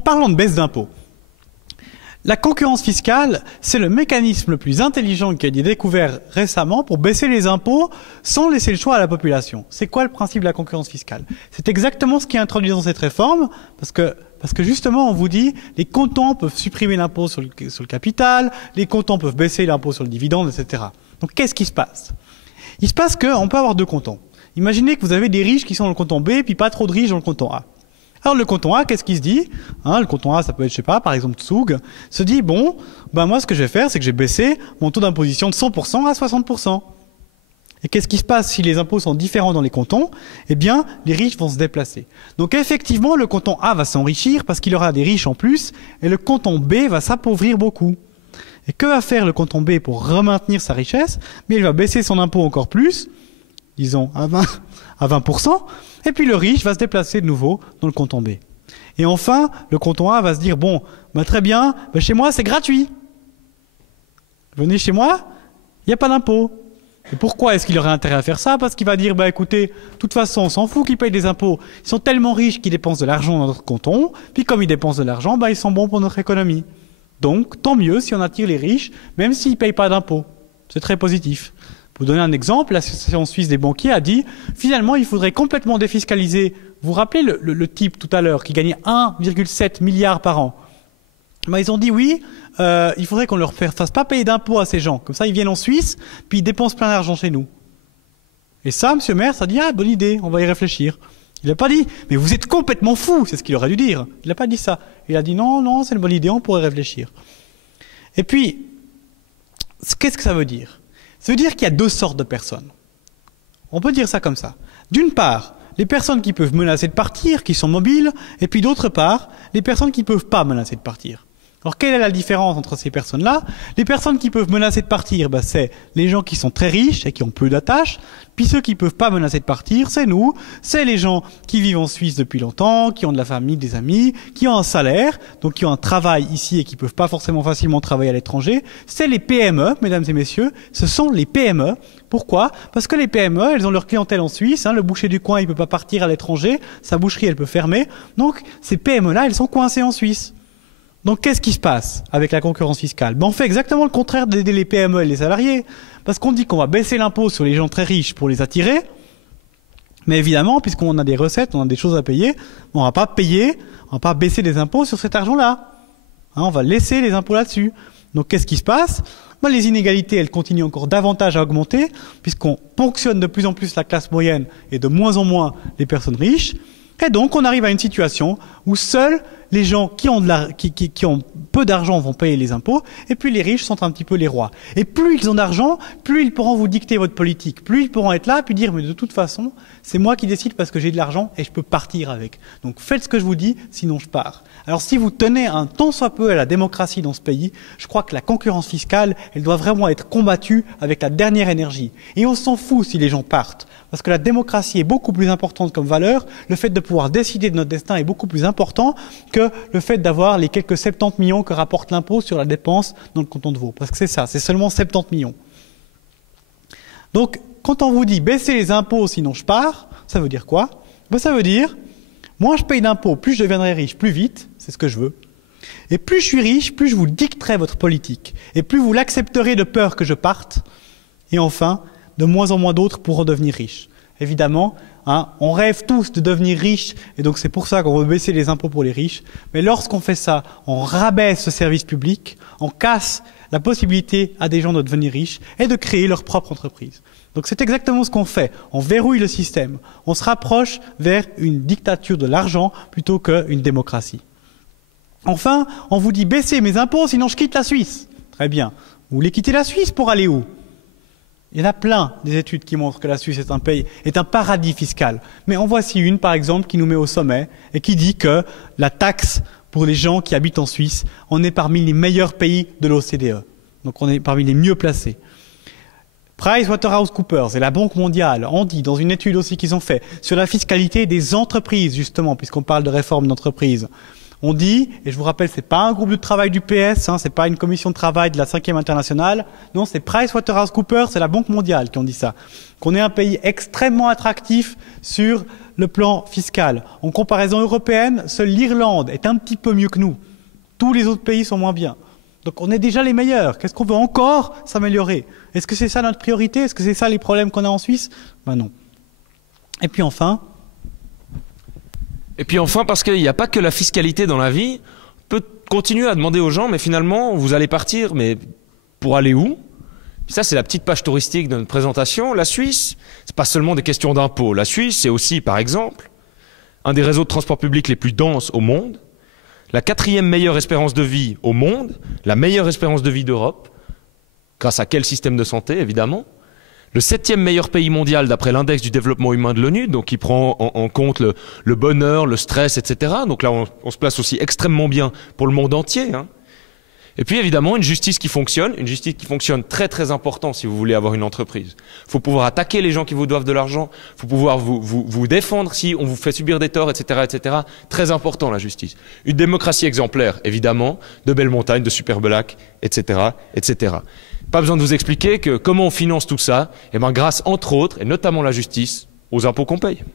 En parlant de baisse d'impôts, la concurrence fiscale, c'est le mécanisme le plus intelligent qui a été découvert récemment pour baisser les impôts sans laisser le choix à la population. C'est quoi le principe de la concurrence fiscale? C'est exactement ce qui est introduit dans cette réforme, parce que justement, on vous dit, les cantons peuvent supprimer l'impôt sur le capital, les cantons peuvent baisser l'impôt sur le dividende, etc. Donc, qu'est-ce qui se passe? Il se passe qu'on peut avoir deux cantons. Imaginez que vous avez des riches qui sont dans le canton B, et puis pas trop de riches dans le canton A. Alors le canton A, qu'est-ce qu'il se dit? Le canton A, ça peut être, je sais pas, par exemple Tsoug, se dit, bon, moi ce que je vais faire, c'est que je vais baisser mon taux d'imposition de 100% à 60%. Et qu'est-ce qui se passe si les impôts sont différents dans les cantons? Eh bien, les riches vont se déplacer. Donc effectivement, le canton A va s'enrichir parce qu'il aura des riches en plus, et le canton B va s'appauvrir beaucoup. Et que va faire le canton B pour maintenir sa richesse? Mais il va baisser son impôt encore plus, disons à 20%, et puis le riche va se déplacer de nouveau dans le canton B. Et enfin, le canton A va se dire, bon, très bien, chez moi c'est gratuit. Venez chez moi, il n'y a pas d'impôt. Et pourquoi est-ce qu'il aurait intérêt à faire ça? Parce qu'il va dire, écoutez, de toute façon, on s'en fout qu'ils payent des impôts. Ils sont tellement riches qu'ils dépensent de l'argent dans notre canton, puis comme ils dépensent de l'argent, ils sont bons pour notre économie. Donc, tant mieux si on attire les riches, même s'ils ne payent pas d'impôts. C'est très positif. Pour vous donner un exemple, l'Association suisse des banquiers a dit, finalement, il faudrait complètement défiscaliser. Vous vous rappelez le type tout à l'heure qui gagnait 1,7 milliard par an? Ils ont dit oui, il faudrait qu'on leur fasse pas payer d'impôts à ces gens. Comme ça, ils viennent en Suisse, puis ils dépensent plein d'argent chez nous. Et ça, M. Merz a dit, bonne idée, on va y réfléchir. Il n'a pas dit, mais vous êtes complètement fou, c'est ce qu'il aurait dû dire. Il n'a pas dit ça. Il a dit, non, c'est une bonne idée, on pourrait réfléchir. Et puis, qu'est-ce que ça veut dire? Ça veut dire qu'il y a deux sortes de personnes. On peut dire ça comme ça. D'une part, les personnes qui peuvent menacer de partir, qui sont mobiles, et puis d'autre part, les personnes qui ne peuvent pas menacer de partir. Alors, quelle est la différence entre ces personnes-là? Les personnes qui peuvent menacer de partir, c'est les gens qui sont très riches et qui ont peu d'attaches. Puis ceux qui ne peuvent pas menacer de partir, c'est nous. C'est les gens qui vivent en Suisse depuis longtemps, qui ont de la famille, des amis, qui ont un salaire, donc qui ont un travail ici et qui ne peuvent pas forcément facilement travailler à l'étranger. C'est les PME, mesdames et messieurs. Ce sont les PME. Pourquoi? Parce que les PME, elles ont leur clientèle en Suisse. Le boucher du coin, il ne peut pas partir à l'étranger. Sa boucherie, elle peut fermer. Donc, ces PME-là, elles sont coincées en Suisse. Donc, qu'est-ce qui se passe avec la concurrence fiscale? On fait exactement le contraire d'aider les PME et les salariés. Parce qu'on dit qu'on va baisser l'impôt sur les gens très riches pour les attirer. Mais évidemment, puisqu'on a des recettes, on a des choses à payer, on va pas baisser les impôts sur cet argent-là. On va laisser les impôts là-dessus. Donc, qu'est-ce qui se passe? Les inégalités, elles continuent encore davantage à augmenter, puisqu'on ponctionne de plus en plus la classe moyenne et de moins en moins les personnes riches. Et donc, on arrive à une situation où seuls les gens qui ont peu d'argent vont payer les impôts, et puis les riches sont un petit peu les rois. Et plus ils ont d'argent, plus ils pourront vous dicter votre politique. Plus ils pourront être là, puis dire, mais de toute façon, c'est moi qui décide parce que j'ai de l'argent et je peux partir avec. Donc faites ce que je vous dis, sinon je pars. Alors si vous tenez un tant soit peu à la démocratie dans ce pays, je crois que la concurrence fiscale, elle doit vraiment être combattue avec la dernière énergie. Et on s'en fout si les gens partent. Parce que la démocratie est beaucoup plus importante comme valeur, le fait de pouvoir décider de notre destin est beaucoup plus important que le fait d'avoir les quelques 70 millions que rapporte l'impôt sur la dépense dans le canton de Vaud. Parce que c'est ça, c'est seulement 70 millions. Donc, quand on vous dit baisser les impôts sinon je pars, ça veut dire quoi? Ça veut dire, moins je paye d'impôts, plus je deviendrai riche, plus vite, c'est ce que je veux. Et plus je suis riche, plus je vous dicterai votre politique. Et plus vous l'accepterez de peur que je parte. Et enfin, de moins en moins d'autres pourront devenir riches. Évidemment, on rêve tous de devenir riches, et donc c'est pour ça qu'on veut baisser les impôts pour les riches. Mais lorsqu'on fait ça, on rabaisse ce service public, on casse la possibilité à des gens de devenir riches et de créer leur propre entreprise. Donc c'est exactement ce qu'on fait. On verrouille le système. On se rapproche vers une dictature de l'argent plutôt qu'une démocratie. Enfin, on vous dit baissez mes impôts, sinon je quitte la Suisse. Très bien. Vous voulez quitter la Suisse pour aller où? Il y en a plein des études qui montrent que la Suisse est un paradis fiscal. Mais en voici une, par exemple, qui nous met au sommet et qui dit que la taxe pour les gens qui habitent en Suisse, on est parmi les meilleurs pays de l'OCDE. Donc on est parmi les mieux placés. PricewaterhouseCoopers et la Banque mondiale ont dit, dans une étude aussi qu'ils ont fait, sur la fiscalité des entreprises, justement, puisqu'on parle de réforme d'entreprise. On dit, et je vous rappelle, c'est pas un groupe de travail du PS, c'est pas une commission de travail de la 5e internationale, non, c'est PricewaterhouseCoopers, c'est la Banque mondiale qui ont dit ça, qu'on est un pays extrêmement attractif sur le plan fiscal. En comparaison européenne, seule l'Irlande est un petit peu mieux que nous. Tous les autres pays sont moins bien. Donc on est déjà les meilleurs. Qu'est-ce qu'on veut encore s'améliorer? Est-ce que c'est ça notre priorité? Est-ce que c'est ça les problèmes qu'on a en Suisse? Ben non. Et puis enfin, parce qu'il n'y a pas que la fiscalité dans la vie, on peut continuer à demander aux gens, mais finalement, vous allez partir, mais pour aller où? Ça, c'est la petite page touristique de notre présentation. La Suisse, c'est pas seulement des questions d'impôts. La Suisse, c'est aussi, par exemple, un des réseaux de transport public les plus denses au monde, la 4e meilleure espérance de vie au monde, la meilleure espérance de vie d'Europe, grâce à quel système de santé, évidemment, le 7e meilleur pays mondial d'après l'index du développement humain de l'ONU, donc qui prend en compte le bonheur, le stress, etc. Donc là, on se place aussi extrêmement bien pour le monde entier, hein. Et puis évidemment, une justice qui fonctionne très très important si vous voulez avoir une entreprise. Il faut pouvoir attaquer les gens qui vous doivent de l'argent, il faut pouvoir vous défendre si on vous fait subir des torts, etc., etc. Très important la justice. Une démocratie exemplaire, évidemment, de belles montagnes, de superbes lacs, etc., etc. Pas besoin de vous expliquer que comment on finance tout ça, eh bien grâce entre autres, et notamment la justice, aux impôts qu'on paye.